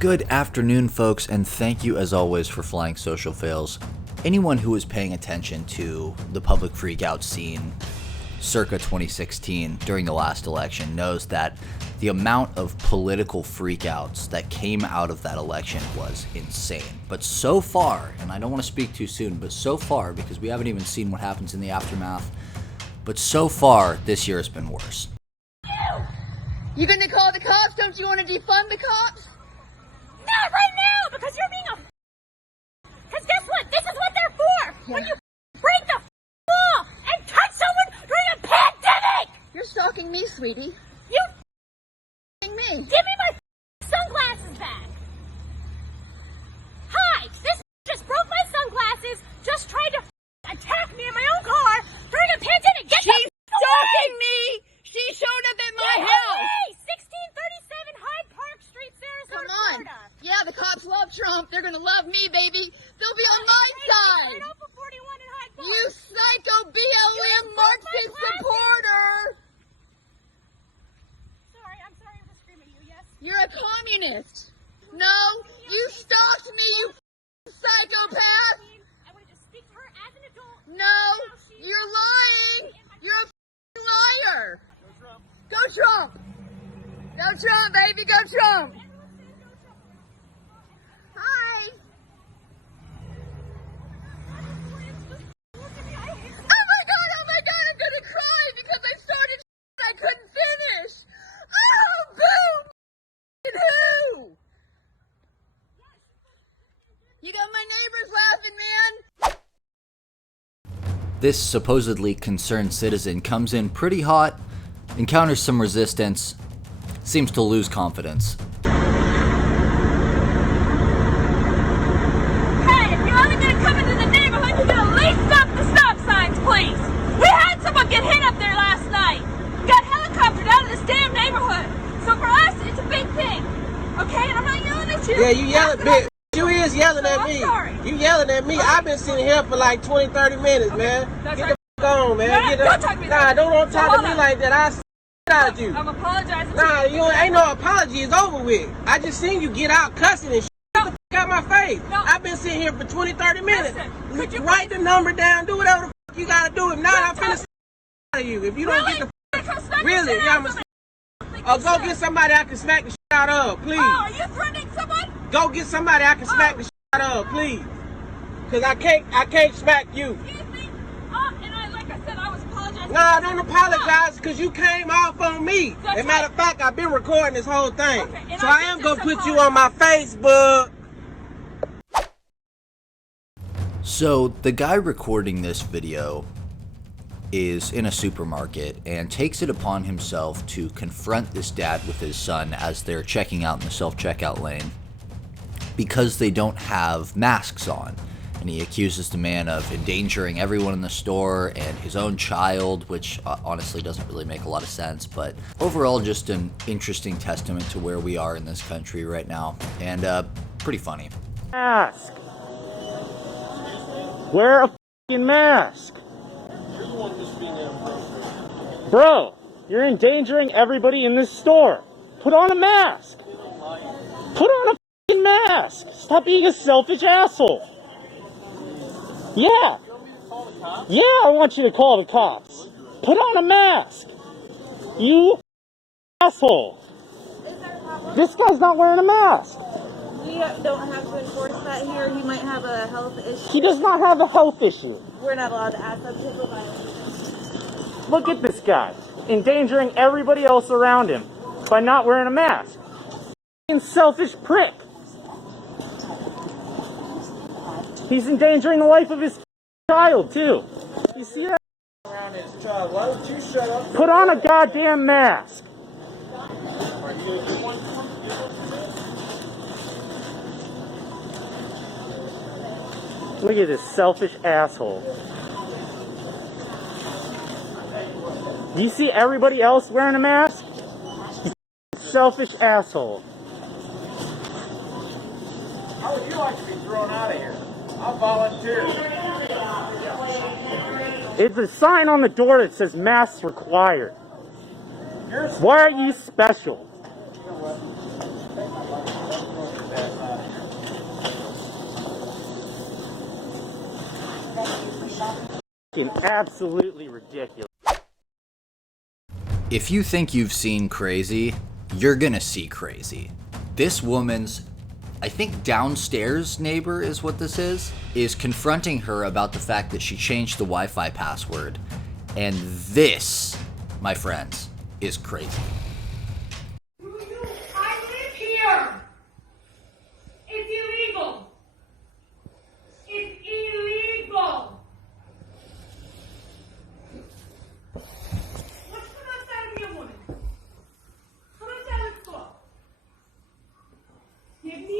Good afternoon, folks, and thank you as always for flying social fails. Anyone who was paying attention to the public freakout scene circa 2016 during the last election knows that the amount of political freakouts that came out of that election was insane. But so far, and I don't want to speak too soon, but so far, because we haven't even seen what happens in the aftermath, but so far, this year has been worse. You gonna call the cops? Don't you want to defund the cops? Not right now, because you're being a because guess what? This is what they're for! Yeah. When you break the law and touch someone during a pandemic! You're stalking me, sweetie. You me. Give me my sunglasses back! Hi! This just broke my sunglasses, just tried to attack me in my own car during a pandemic! Get She's stalking me! She showed up at my house! 1637 Hyde Park Street, Sarasota, Come on. Florida. Yeah, the cops love Trump. They're gonna love me, baby. They'll be on my side. Right off of 41 in Hyde Park. You psycho BLM Marxist supporter. I'm sorry for screaming at you, yes? You're a communist. No, you stalked me, you psychopath. I want to just speak to her as an adult. No, you're lying. You're a liar. Go Trump. Go Trump, baby. Go Trump. Hi. Oh my God, I'm gonna cry because I started and I couldn't finish. Oh, boom. Who? You got my neighbors laughing, man. This supposedly concerned citizen comes in pretty hot, encounters some resistance, seems to lose confidence. Hey, if you're only going to come into the neighborhood, you're going to lace up the stop signs, please. We had someone get hit up there last night. We got helicoptered out of this damn neighborhood. So for us, it's a big thing. Okay? And I'm not yelling at you. Yeah, you yelling, bitch. You is yelling at me. Sorry. You yelling at me. I've been sitting here for like 20, 30 minutes, man. That's Get right. the f*** on, man. No, don't talk to me Nah, don't talk to me on. like that. I out you. I'm apologizing. Nah, ain't no apology. It's over with. I just seen you get out cussing and shit. Get the f*** out my face. No. I've been sitting here for 20, 30 minutes. Listen, could you write the number down. Do whatever the f*** you gotta do. If not, I'm finna s*** out of you. If you don't get the f*** really, yeah, I'm go get somebody I can smack the shit out of, please. Oh, are you threatening someone? Go get somebody I can smack the shit out of, please. Cause I can't smack you. Excuse me. And like I said, I was apologizing. Nah, don't apologize because you came off on me. That's As a matter of fact, I've been recording this whole thing. Okay, So I am gonna put you on my Facebook. So the guy recording this video is in a supermarket and takes it upon himself to confront this dad with his son as they're checking out in the self-checkout lane because they don't have masks on. And he accuses the man of endangering everyone in the store and his own child, which honestly doesn't really make a lot of sense, but overall just an interesting testament to where we are in this country right now, and pretty funny. Mask. Wear a f***ing mask. Bro, you're endangering everybody in this store. Put on a mask. Put on a f***ing mask. Stop being a selfish asshole. Yeah. Yeah, I want you to call the cops. Put on a mask. You asshole. This guy's not wearing a mask. We don't have to enforce that here. He might have a health issue. He does not have a health issue. We're not allowed to ask them to go violate. Look at this guy. Endangering everybody else around him by not wearing a mask. F***ing selfish prick. He's endangering the life of his child, too. You see that? Around his child. Why don't you shut up? Put on a goddamn mask. Look at this selfish asshole. Do you see everybody else wearing a mask? You selfish asshole. How would you like to be thrown out of here? I'll volunteer. It's a sign on the door that says masks required. Why are you special? Absolutely ridiculous. If you think you've seen crazy, you're gonna see crazy. This woman's, I think downstairs neighbor is what this is confronting her about the fact that she changed the Wi-Fi password. And this, my friends, is crazy. I live here. It's illegal. It's illegal. Let's come outside of your woman. Come outside of the door. Give me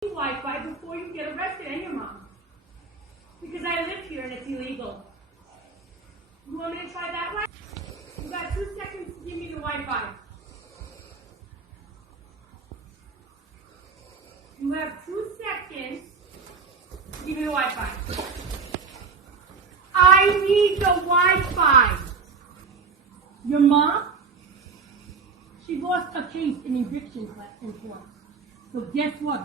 the Wi-Fi before you get arrested and your mom. Because I live here and it's illegal. You want me to try that way? You got 2 seconds to give me the Wi-Fi. You have 2 seconds to give me the Wi-Fi. I need the Wi-Fi. Your mom? She lost a case in eviction form. So guess what?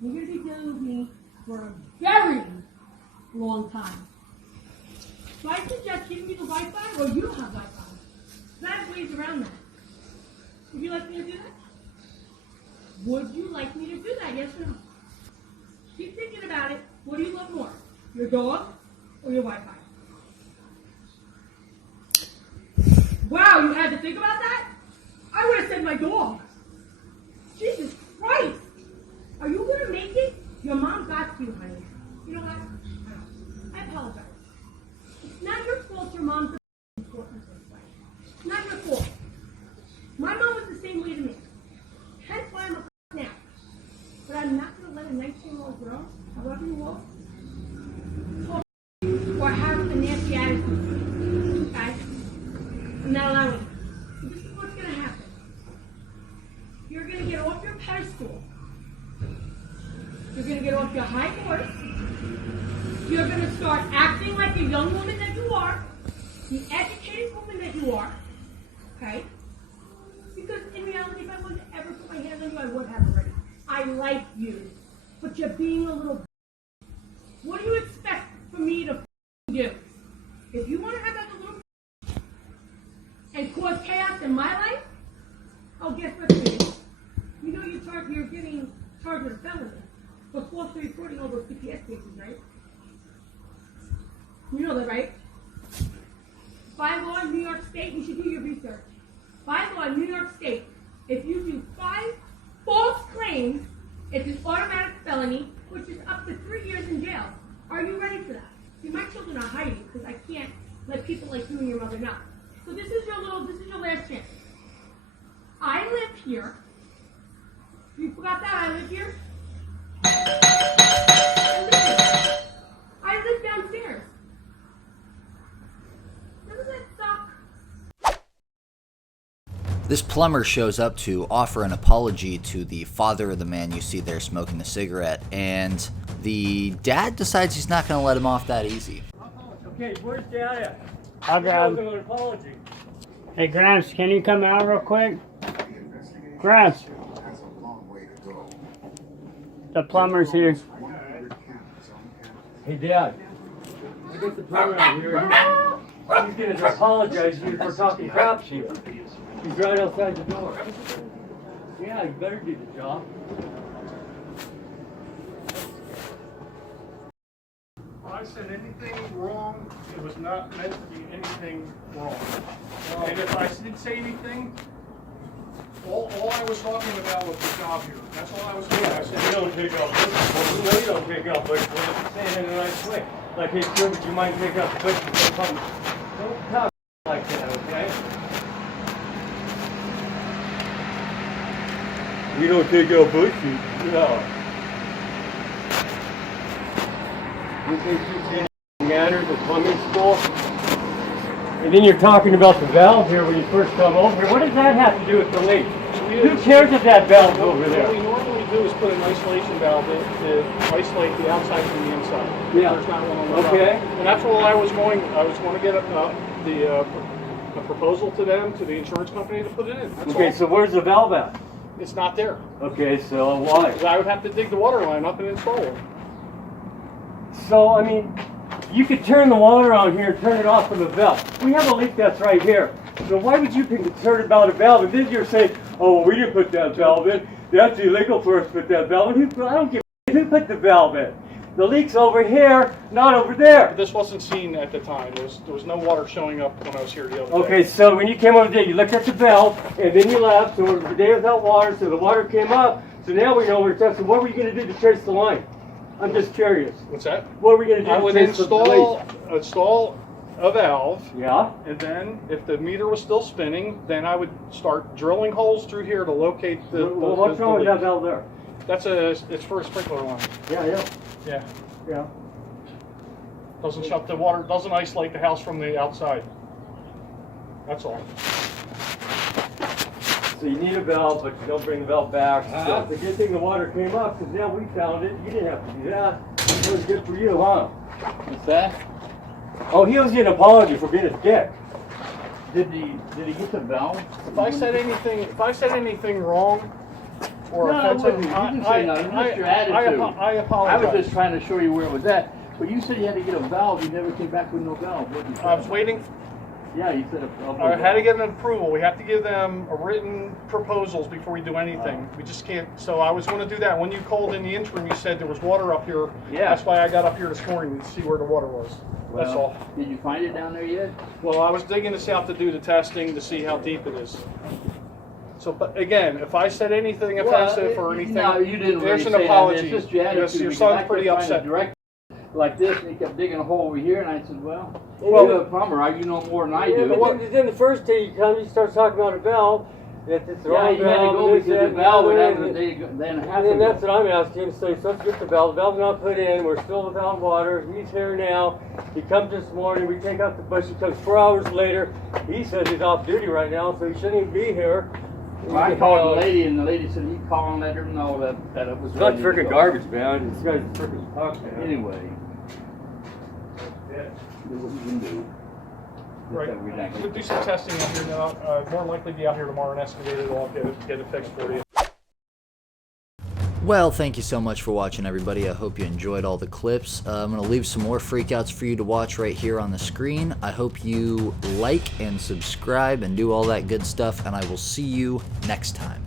You're going to be dealing with me for a very long time. So I suggest giving me the Wi-Fi, or you don't have Wi-Fi. I have ways around that. Would you like me to do that? Would you like me to do that, yes or no? Keep thinking about it. What do you love more? Your dog or your Wi-Fi? Wow, you had to think about that? I would have said my dog. Jesus Christ. Are you going to make it? Your mom got you, honey. You know what? I apologize. It's not your fault your mom's important this way. It's not your fault. My mom was the same way to me. Hence why I'm a now. But I'm not going to let a 19-year-old girl, however you will, talk or have a nasty attitude. Okay? I'm not allowing it. So this is what's going to happen. You're going to get off your pedestal. You're going to get off your high horse. You're going to start acting like the young woman that you are, the educated woman that you are, okay? Because in reality, if I wanted to ever put my hands on you, I would have already. I like you, but you're being a little. What do you expect for me to do? If you want to have that little and cause chaos in my life, oh, guess what? You know you're getting charged with a felony for falsely reporting all those CPS cases, right? You know that, right? By law in New York State, you should do your research. By law in New York State, if you do 5 false claims, it's an automatic felony, which is up to 3 years in jail. Are you ready for that? See, my children are hiding because I can't let people like you and your mother know. So this is your last chance. I live here. You forgot that I live here? I live downstairs. Doesn't that suck? This plumber shows up to offer an apology to the father of the man you see there smoking the cigarette, and the dad decides he's not going to let him off that easy. Okay, where's Dad at? I'll grab him. An apology. Hey, Gramps, can you come out real quick? Gramps. The plumber's here. Hey, Dad. I got the plumber out here. He's going to apologize to you for talking crap to you. He's right outside the door. Yeah, you better do the job. If I said anything wrong, it was not meant to be anything wrong. And if I did say anything, all I was talking about was the job here. That's all I was saying. I said, You don't pick up this. No, you don't pick up this. You're saying in a nice way. Like, hey, sir, would you mind picking up the push and something? Don't talk like that, okay? We don't take out bushes. No. You think you can matter the plumbing school? And then you're talking about the valve here when you first come over here. What does that have to do with the leak? Who cares if that valve's over there? What we normally do is put an isolation valve in to isolate the outside from the inside. Yeah. There's not one on the Okay. top. And that's all I was going to get a proposal to them, to the insurance company to put it in. That's Okay, all. so where's the valve at? It's not there. Okay, so why? I would have to dig the water line up and install it. So, I mean, You could turn the water on here and turn it off from the valve. We have a leak that's right here. So why would you be concerned about a valve? And then you're saying, oh, well, we didn't put that valve in. That's illegal for us to put that valve in. I don't give a who put the valve in. The leak's over here, not over there. This wasn't seen at the time. There was no water showing up when I was here the other day. Okay, so when you came over there, you looked at the valve, and then you left, so it was a day without water, so the water came up. So now we know we're testing. What were you going to do to trace the line? I'm just curious. What's that? What are we going to do I to would trace the install a valve. Yeah? And then, if the meter was still spinning, then I would start drilling holes through here to locate the. Well, what's wrong with that valve there? It's for a sprinkler line. Yeah. Yeah. Doesn't shut the water. Doesn't isolate the house from the outside. That's all. So you need a valve, but you don't bring the valve back. So it's a good thing the water came up, because now we found it. You didn't have to do that. It was good for you, huh? What's that? Oh, he owes you an apology for being a dick. Did he get the valve? If I said anything wrong or No, offensive, you didn't say nothing. Just your attitude. I apologize. I was just trying to show you where it was at. But you said you had to get a valve. You never came back with no valve. What did you say? I was waiting. Yeah, you said I had to get an approval. We have to give them a written proposals before we do anything. We just can't. So I was going to do that. When you called in the interim, you said there was water up here. Yeah. That's why I got up here this morning to see where the water was. That's all. Did you find it down there yet? Well, I was digging this out to do the testing to see how deep it is. So, but again, if I said anything offensive or anything, No, you didn't there's really an say that. apology. It's just your attitude. Yes, your because son's I pretty kept trying to upset. direct like this, and he kept digging a hole over here, and I said, well, Well, you're a plumber. You know more than I Yeah, do. but then the first day you come, you start talking about a valve. That it's the Yeah, wrong you had to valve, go and this, because that, the and valve would other, have a and- day and a half And then ago. that's what I'm asking him. So he's supposed to get the valve. The valve's not put in. We're still without water. He's here now. He comes this morning. We take out the bush. He comes 4 hours later. He says he's off duty right now, so he shouldn't even be here. Well, I called the lady, and the lady said he'd call and let her know that it was It's not ready to freaking go. garbage, man. This guy's freaking talk, man. Anyway, do what you can do. Right. Just that we're not We'll gonna- do some testing out here now. More than likely be out here tomorrow and excavate it all, get it fixed for you. Well, thank you so much for watching, everybody. I hope you enjoyed all the clips. I'm going to leave some more freakouts for you to watch right here on the screen. I hope you like and subscribe and do all that good stuff, and I will see you next time.